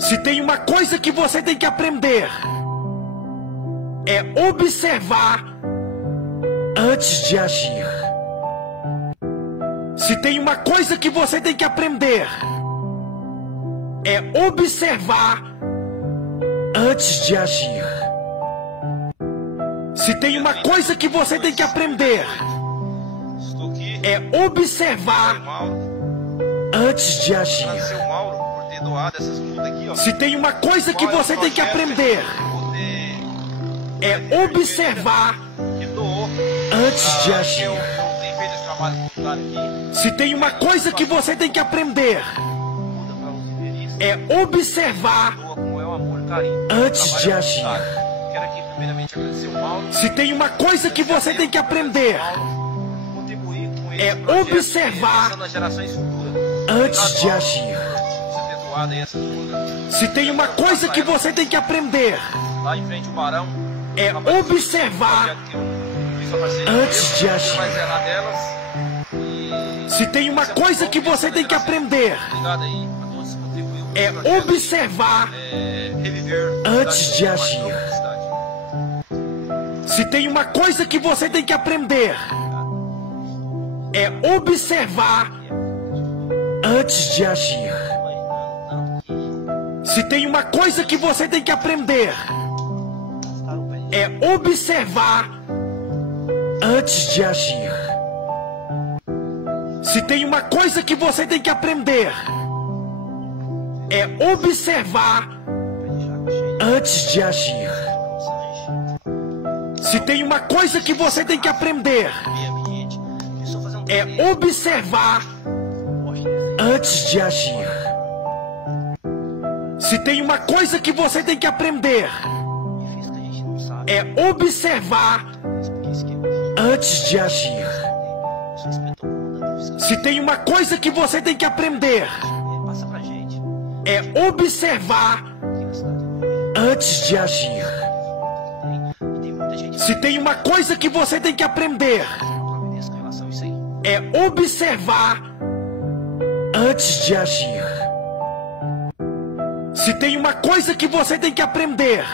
Se tem uma coisa que você tem que aprender, é observar antes de agir. Se tem uma coisa que você tem que aprender, é observar antes de agir. Se tem uma coisa que você tem que aprender, é observar antes de agir. Se tem uma coisa que você tem que aprender, é observar antes de agir. Se tem uma coisa que você tem que aprender, é observar antes de agir. Se tem uma coisa que você tem que aprender, é observar antes de agir. Se tem uma coisa que você tem que aprender, é observar antes de agir. Se tem uma coisa que você tem que aprender, é observar antes de agir. Se tem uma coisa que você tem que aprender, é observar antes de agir. Se tem uma coisa que você tem que aprender, é observar antes de agir. Se tem uma coisa que você tem que aprender, é observar antes de agir. Se tem uma coisa que você tem que aprender, é observar antes de agir. Se tem uma coisa que você tem que aprender, é observar antes de agir. Se tem uma coisa que você tem que aprender, é observar antes de agir. Se tem uma coisa que você tem que aprender, é observar antes de agir. Se tem uma coisa que você tem que aprender,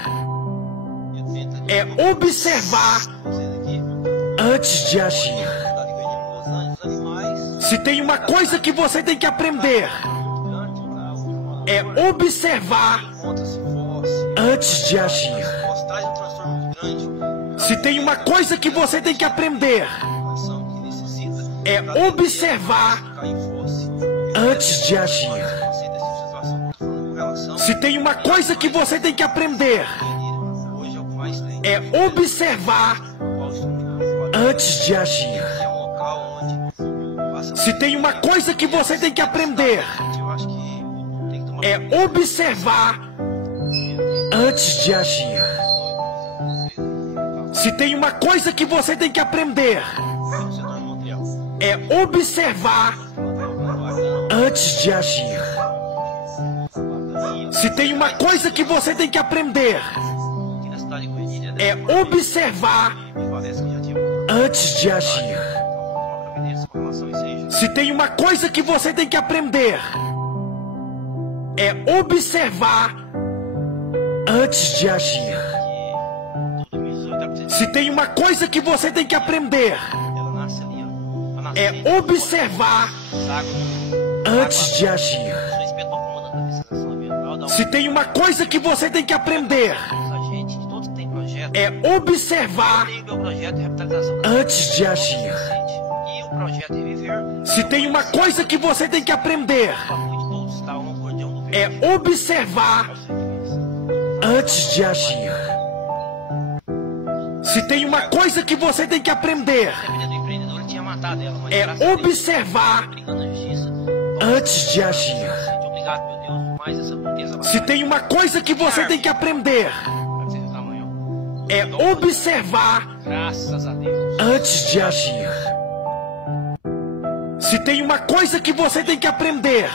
é observar antes de agir. Se tem uma coisa que você tem que aprender, é observar antes de agir. Se tem uma coisa que você tem que aprender, é observar antes de agir. Se tem uma coisa que você tem que aprender, é observar antes de agir. Se tem uma coisa que você tem que aprender, é observar antes de agir. Se tem uma coisa que você tem que aprender, é observar antes de agir. Se tem uma coisa que você tem que aprender, é observar antes de agir. Se tem uma coisa que você tem que aprender, é observar antes de agir. Se tem uma coisa que você tem que aprender, é observar antes de agir. Se tem uma coisa que você tem que aprender, é observar antes de agir. Se tem uma coisa que você tem que aprender, é observar antes de agir. Se tem uma coisa que você tem que aprender, é observar antes de agir. Se tem uma coisa que você tem que aprender, é observar antes de agir. Se tem uma coisa que você tem que aprender,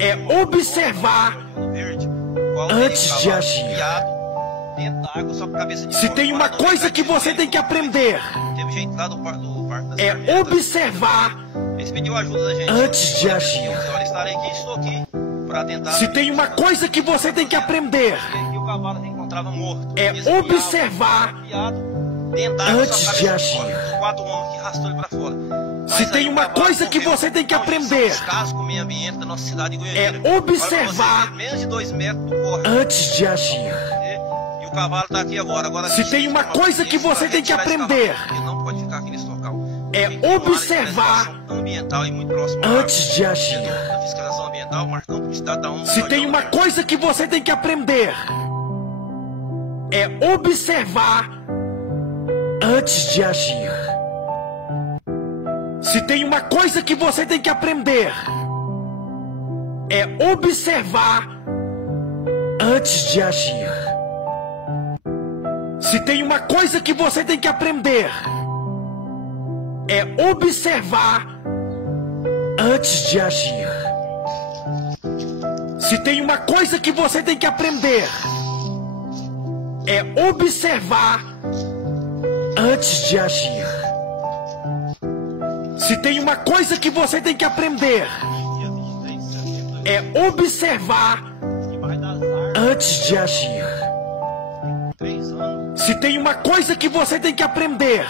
é observar antes de agir. Se tem uma coisa que você tem que aprender, é observar antes de agir. Se tem uma coisa que você tem que aprender, é observar antes de agir. Se tem uma coisa que você tem que aprender, é observar antes de agir. Se tem uma coisa que você tem que aprender, é observar antes de agir. Se tem uma coisa que você tem que aprender, é observar antes de agir. Se tem uma coisa que você tem que aprender, é observar antes de agir. Se tem uma coisa que você tem que aprender, é observar antes de agir. Se tem uma coisa que você tem que aprender, é observar antes de agir. Se tem uma coisa que você tem que aprender, é observar antes de agir. Se tem uma coisa que você tem que aprender,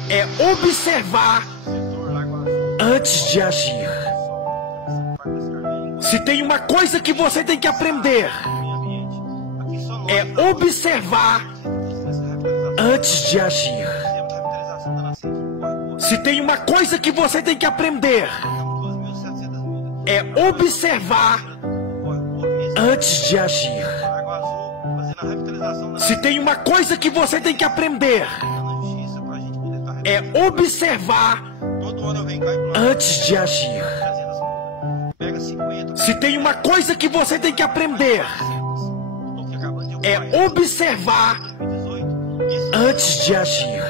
é observar antes de agir. Se tem uma coisa que você tem que aprender, é observar antes de agir. Se tem uma coisa que você tem que aprender, é observar antes de agir. Se tem uma coisa que você tem que aprender, é observar antes de agir. Se tem uma coisa que você tem que aprender, é observar antes de agir.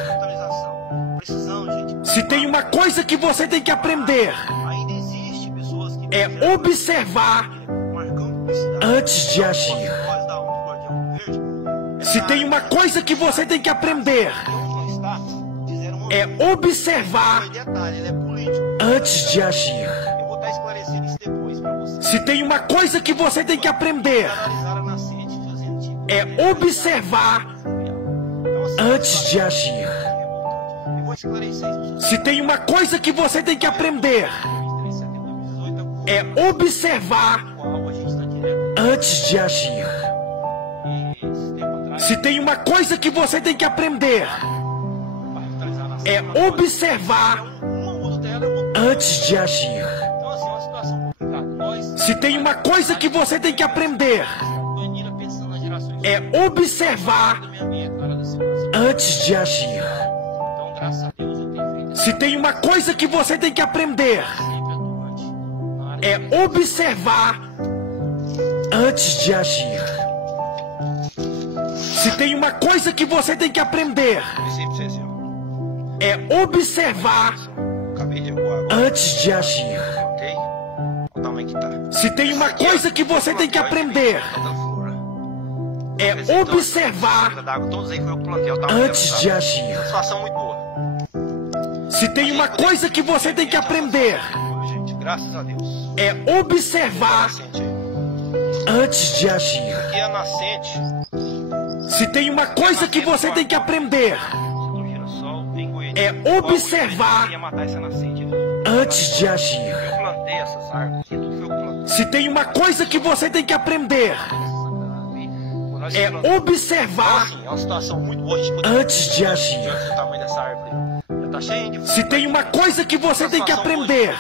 Se tem uma coisa que você tem que aprender, é observar antes de agir. Se tem uma coisa que você tem que aprender, é observar antes de agir. Se tem uma coisa que você tem que aprender, é observar antes de agir. Se tem uma coisa que você tem que aprender, é observar antes de agir. Se tem uma coisa que você tem que aprender, é observar antes de agir. Se tem uma coisa que você tem que aprender, é observar antes de agir. Se tem uma coisa que você tem que aprender, é observar antes de agir. Se tem uma coisa que você tem que aprender, é observar antes de agir. Se tem uma coisa que você tem que aprender, é observar antes de agir. Se tem uma coisa que você tem que aprender, é observar antes de agir. Se tem uma coisa que você tem que aprender, é observar antes de agir. Se tem uma coisa que você tem que aprender, é observar antes de agir. Se tem uma coisa que você tem que aprender,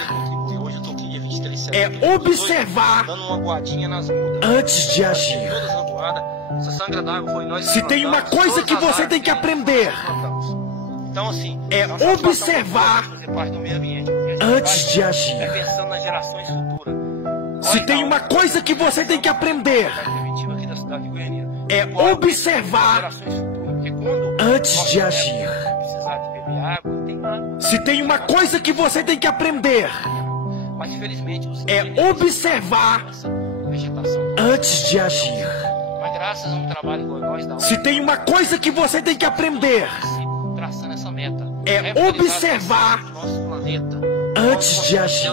é observar antes de agir. Se tem uma coisa que você tem que aprender, é observar antes de agir. Se tem uma coisa que você tem que aprender, é observar antes de agir. Se tem uma coisa que você tem que aprender, é observar antes de agir. Se tem uma coisa que você tem que aprender, é observar antes de agir.